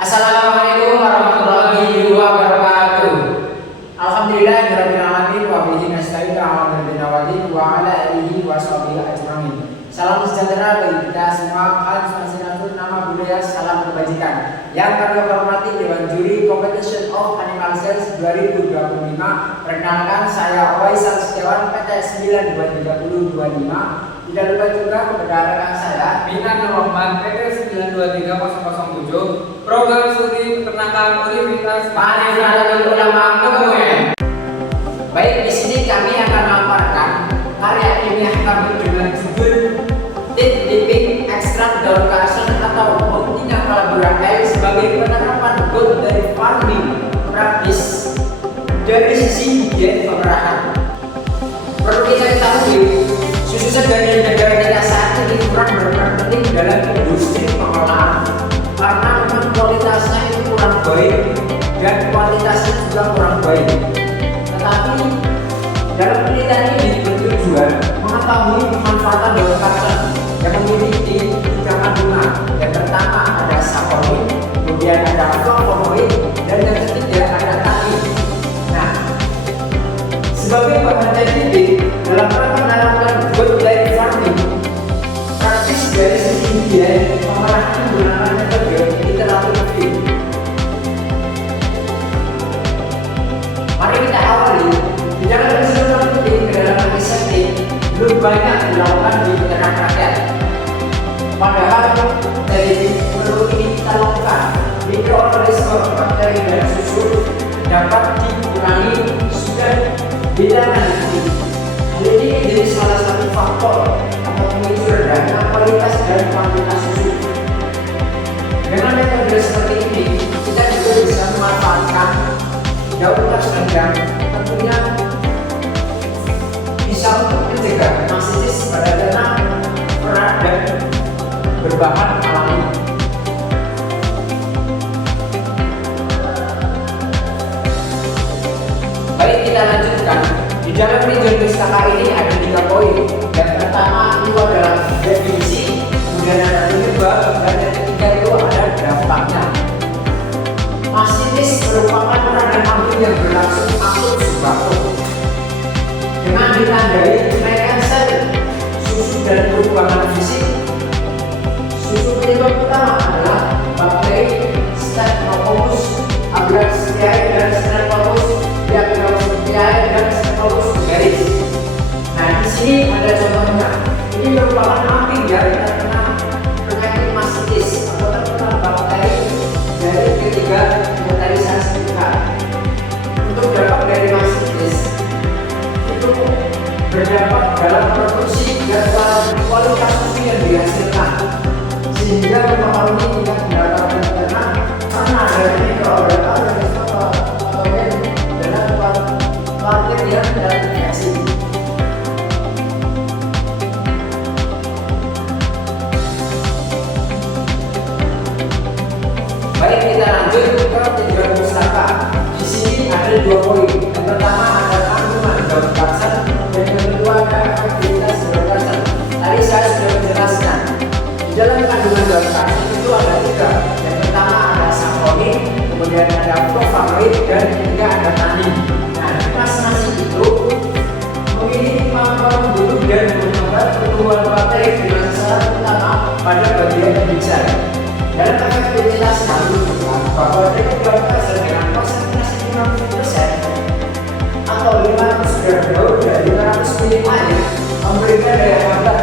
Assalamualaikum warahmatullahi wabarakatuh. Alhamdulillahirabbil alamin wa bihi nasta'inu ala nabiyina wa ala alihi washabihi ajmain. Salam sejahtera bagi kita semua. Alhamdulillah, nama budaya, salam kebajikan. Yang kami hormati Dewan Juri Competition of Animal Science 2025. Perkenalkan, saya Waisal Setiawan, PT 92325. Tidak lupa juga kepada rekan saya Minan Rahman, PT 923007, Program Studi Peternakan Universitas Nahdlatul Ulama Kebumen. Baik, di sini kami akan memaparkan karya ilmiah kami dengan judul Teat Dipping Extract Daun Kasang atau Montinya Calabria sebagai penerapan goat dari farming praktis dari sisi diet pemerahan. Perlu kita ketahui, susu segar di negara kita saat ini kurang berperan penting dalam industri pengolahan karena memang kualitasnya itu kurang baik dan kualitasnya juga kurang baik. Tetapi dalam penelitian ini bertujuan mengetahui pemanfaatan daun kasang yang memiliki tiga kandungan. Yang pertama ada saponin, kemudian ada flavonoid, dan yang ketiga ada tannin. Nah, sebagai bahan didik dalam rangka menerapkan goat dairy farming praktis dari segi diet pemerahan menggunakan metode iteratif feed. Mari kita awali di dalam keseluruhan penting ke dalam antiseptik belum banyak dilakukan di peternak rakyat. Padahal dari menu ini kita lakukan mikroorganisme bakteri dan susu dapat dikurangi sudah ditangani. Hal ini menjadi salah satu faktor atau pemicu rendahnya kualitas dan kuantitas susu. Dengan metode seperti ini, kita juga bisa memanfaatkan daun kasang yang tentunya bisa untuk mencegah masitis pada ternak perah dan berbahan alami. Baik, kita lanjutkan. Di dalam region pustaka ini ada 3 poin. Yang pertama itu adalah definisi, kemudian ada penyebab, dan yang ketiga itu ada dampaknya. Masitis merupakan peradangan ambing yang berlangsung akut subakut dengan ditandai kenaikan sel susu dan perubahan fisik. Susu penyebab utama adalah bakteri Staphylococcus aureus dan Staphylococcus dan Staphylococcus vulgaris. Nah, di sini ada contohnya. Ini merupakan ambing yang terkena penyakit masitis atau terkena bakteri dari ketiga mutalisasi kita. Untuk dampak dari masitis itu berdampak dalam produksi dan kualitas susu yang dihasilkan, sehingga mempengaruhi tingkat pendapatan ternak karena adanya mikroorganisme patogen dan kualitas yang terinfeksi. Baik, kita lanjut ke tujuan pustaka. Di sini ada 2 poin. Yang pertama ada kandungan daun kasang, dan yang kedua ada efektivitas daun kasang. Tadi saya sudah menjelaskan. Di dalam kandungan daun kasang itu ada 3. Yang pertama ada saponin, kemudian ada flavonoid, dan yang ketiga ada tannin. Nah, masing-masing itu memiliki kemampuan membunuh dan menghambat pertumbuhan bakteri dengan sasaran utama pada bagian hijau. Dalam efektivitas kami menunjukkan bahwa dengan daun kasang dengan konsentrasi 50% atau 500 gram daun dan 500 ml air memberikan daya hambat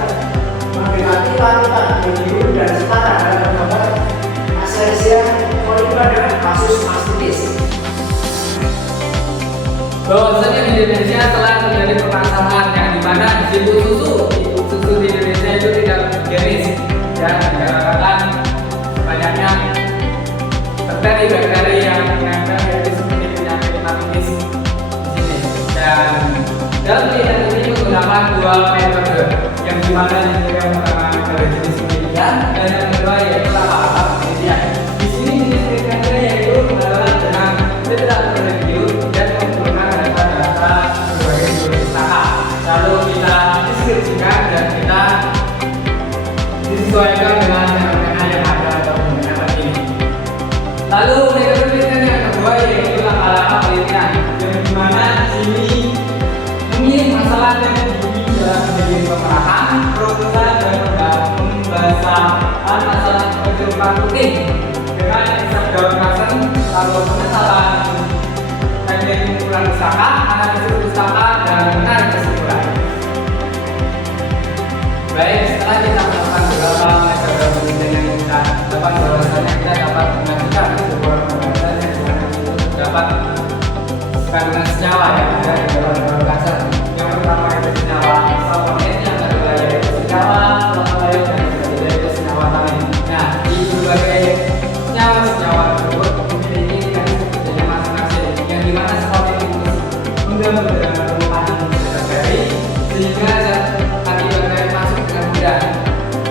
mendekati larutan medium dan setara dalam menghambat Escherichia coli pada kasus mastitis. bahwasanya di Indonesia telah terjadi permasalahan yang dimana ibu susu di Indonesia itu tidak higienis dan dikarenakan banyaknya bakteri yang menempel yaitu seperti penyakit hepatitis di sini. Dan dalam penelitian ini menggunakan 2 metode, yang dimana yang pertama metode jenis penelitian dan yang kedua yaitu tahap penelitian. Di sini jenis penelitiannya yaitu adalah dengan literatur review dan menggunakan data-data berbagai sumber pustaka. Lalu kita deskripsikan dan kita disesuaikan dengan fenomena yang ada atau fenomena ini. Lalu metode penelitian yang kedua yaitu langkah-langkah penelitian, yang dimana di sini memilih masalah yang tinggi dalam menjadi pemerahan, perubahan dan pembahasan masalah kehidupan rutin dengan ekstrak daun kasar, lalu pengenalan teknik pengumpulan pustaka, analisis pustaka, dan menarik kesimpulan. Baik, setelah kita melakukan beberapa metode penelitian yang kita dapat, bahwasanya kita dapat mengajukan sebuah pembahasan yang dimana dapat kandungan senyawa yang ada di dalam daun kasar. Yang pertama itu senyawa sulfonet, yang kedua yaitu senyawa sulfonet, dan yang ketiga yaitu senyawa tanin. Nah, di berbagai senyawa tersebut memiliki mekanisme kerjanya masing-masing, yang dimana sulfonet itu mengganggu dengan perubahan bakteri sehingga zat antibakteri masuk dengan mudah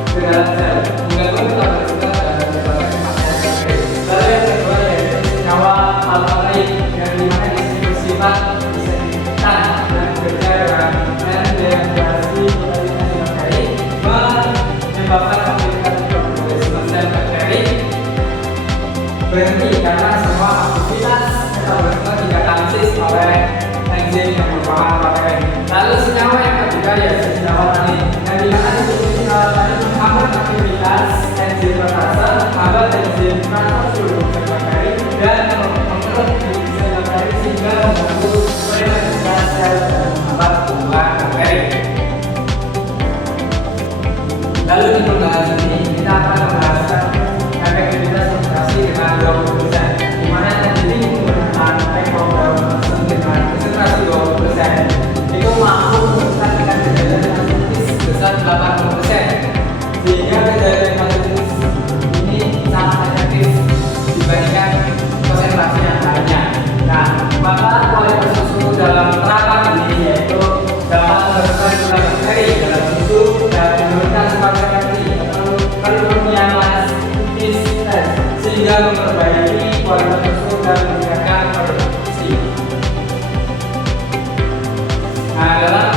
ke dalam sel, mengganggu metabolisme dan menyebabkan kematian bakteri. Lalu yang kedua yaitu senyawa alkaloid, yang dimana di sini bersifat disinfektan dan bekerja dengan mendehidrasi protein bakteri, menyebabkan aktivitas metabolisme sel bakteri berhenti karena semua aktivitas metabolisme dikatalis oleh enzim yang merupakan protein. Lalu senyawa yang ketiga yaitu senyawa tanin, yang dimana di sini senyawa tanin menghambat aktivitas enzim protase, menghambat enzim transfer sel bakteri, dan mengeruk di sel bakteri sehingga membantu penyelesaian sel dan menghambat pertumbuhan bakteri. Lalu di pembahasan ini kita akan membahaskan efektivitas konsentrasi dengan 20%, di mana ini menggunakan teknologi dengan konsentrasi 20% itu mampu mempertahankan kejadian hepatitis sebesar 80%, sehingga kejadian hepatitis ini sangat efektif dibandingkan konsentrasi yang lainnya. Nah, maka kualitas susu dalam terapan ini yaitu dapat menurunkan jumlah bakteri dalam susu dan menurunkan spasial bakteri atau California lastis test, sehingga memperbaiki kualitas susu dan meningkatkan produksi. Nah, dalam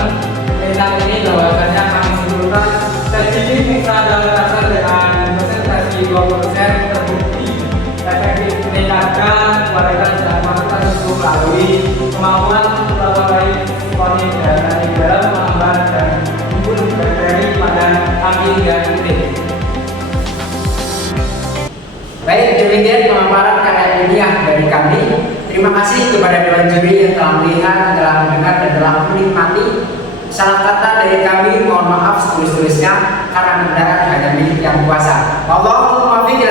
tentang ini bahwasanya kami simpulkan terjadi ekstra daun kasar dengan konsentrasi 20% terbukti efektif meningkatkan kualitas dan kuantitas susu melalui kemampuan flavonoid, sulfonet, dan tanin dalam menghambat dan membunuh bakteri pada kambing dan kulit. Baik, demikian pemaparan karya ilmiah dari kami. Terima kasih kepada dewan juri yang telah melihat, telah mendengar, dan telah menikmati. Salah kata dari kami mohon maaf setulus-tulusnya karena kebenaran hanya milik yang kuasa. Allahumma fiqh